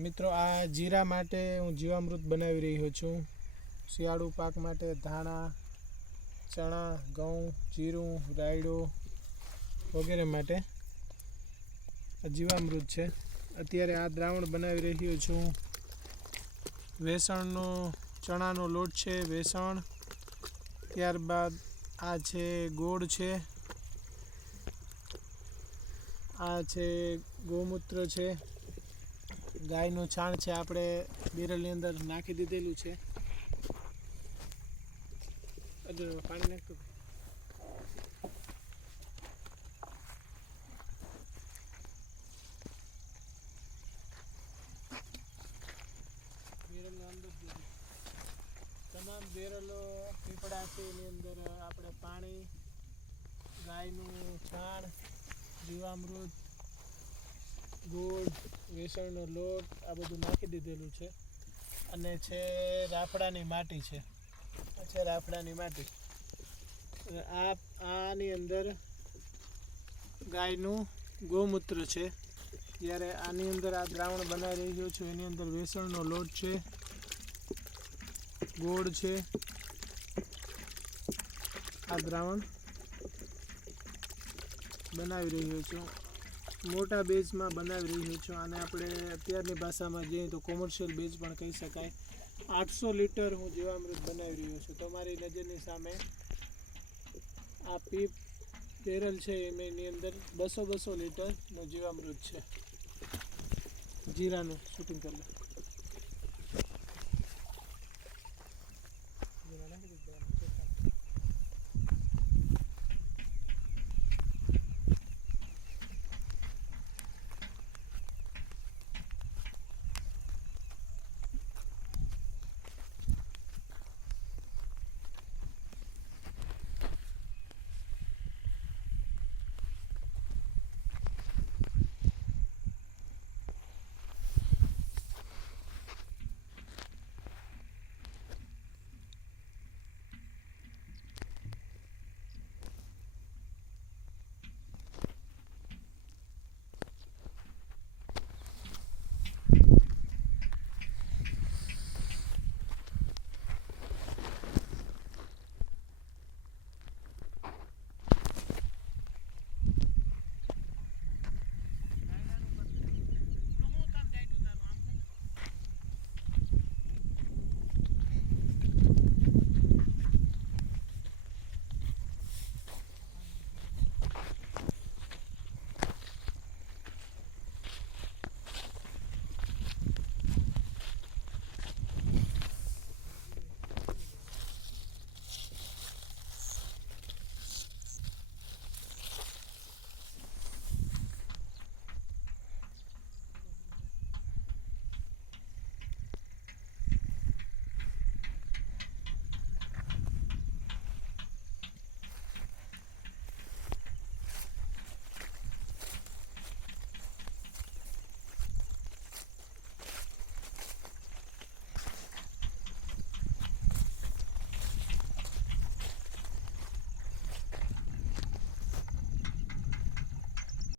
મિત્રો, આ જીરા માટે હું જીવામૃત બનાવી રહ્યો છું. શિયાળુ પાક માટે ધાણા, ચણા, ઘઉં, જીરું, રાયડો વગેરે માટે આ જીવામૃત છે. અત્યારે આ દ્રાવણ બનાવી રહ્યો છું. વેસણનો, ચણાનો લોટ છે, વેસણ. ત્યારબાદ આ છે, ગોળ છે. આ છે, ગૌમૂત્ર છે. ગાયનું છાણ છે, આપણે બેરલની અંદર નાખી દીધેલું છે. પાણી નાખતું. તમામ બેરલો, પીપળા છે, એની અંદર આપણે પાણી, ગાયનું છાણ, જીવામૃત ગોળ વેસણનો લોટ, આ બધું નાખી દીધેલું છે. અને છે રાફડાની માટી છે. છે રાફડાની માટી. આ આની અંદર ગાયનું ગૌમૂત્ર છે. જ્યારે આની અંદર આ દ્રાવણ બનાવી રહ્યો છું, એની અંદર વેસણનો લોટ છે. ગોળ છે. આ દ્રાવણ બનાવી રહ્યો છું. મોટા બેઝમાં બનાવી રહ્યું છું. અને આપણે અત્યારની ભાષામાં જઈએ તો કોમર્શિયલ બેઝ પણ કહી શકાય. આઠસો લીટર હું જીવામૃત બનાવી રહ્યો છું. તમારી નજરની સામે આ પીપ પેરલ છે. એની અંદર બસો બસો લીટરનું જીવામૃત છે. જીરાનું શૂટિંગ કરી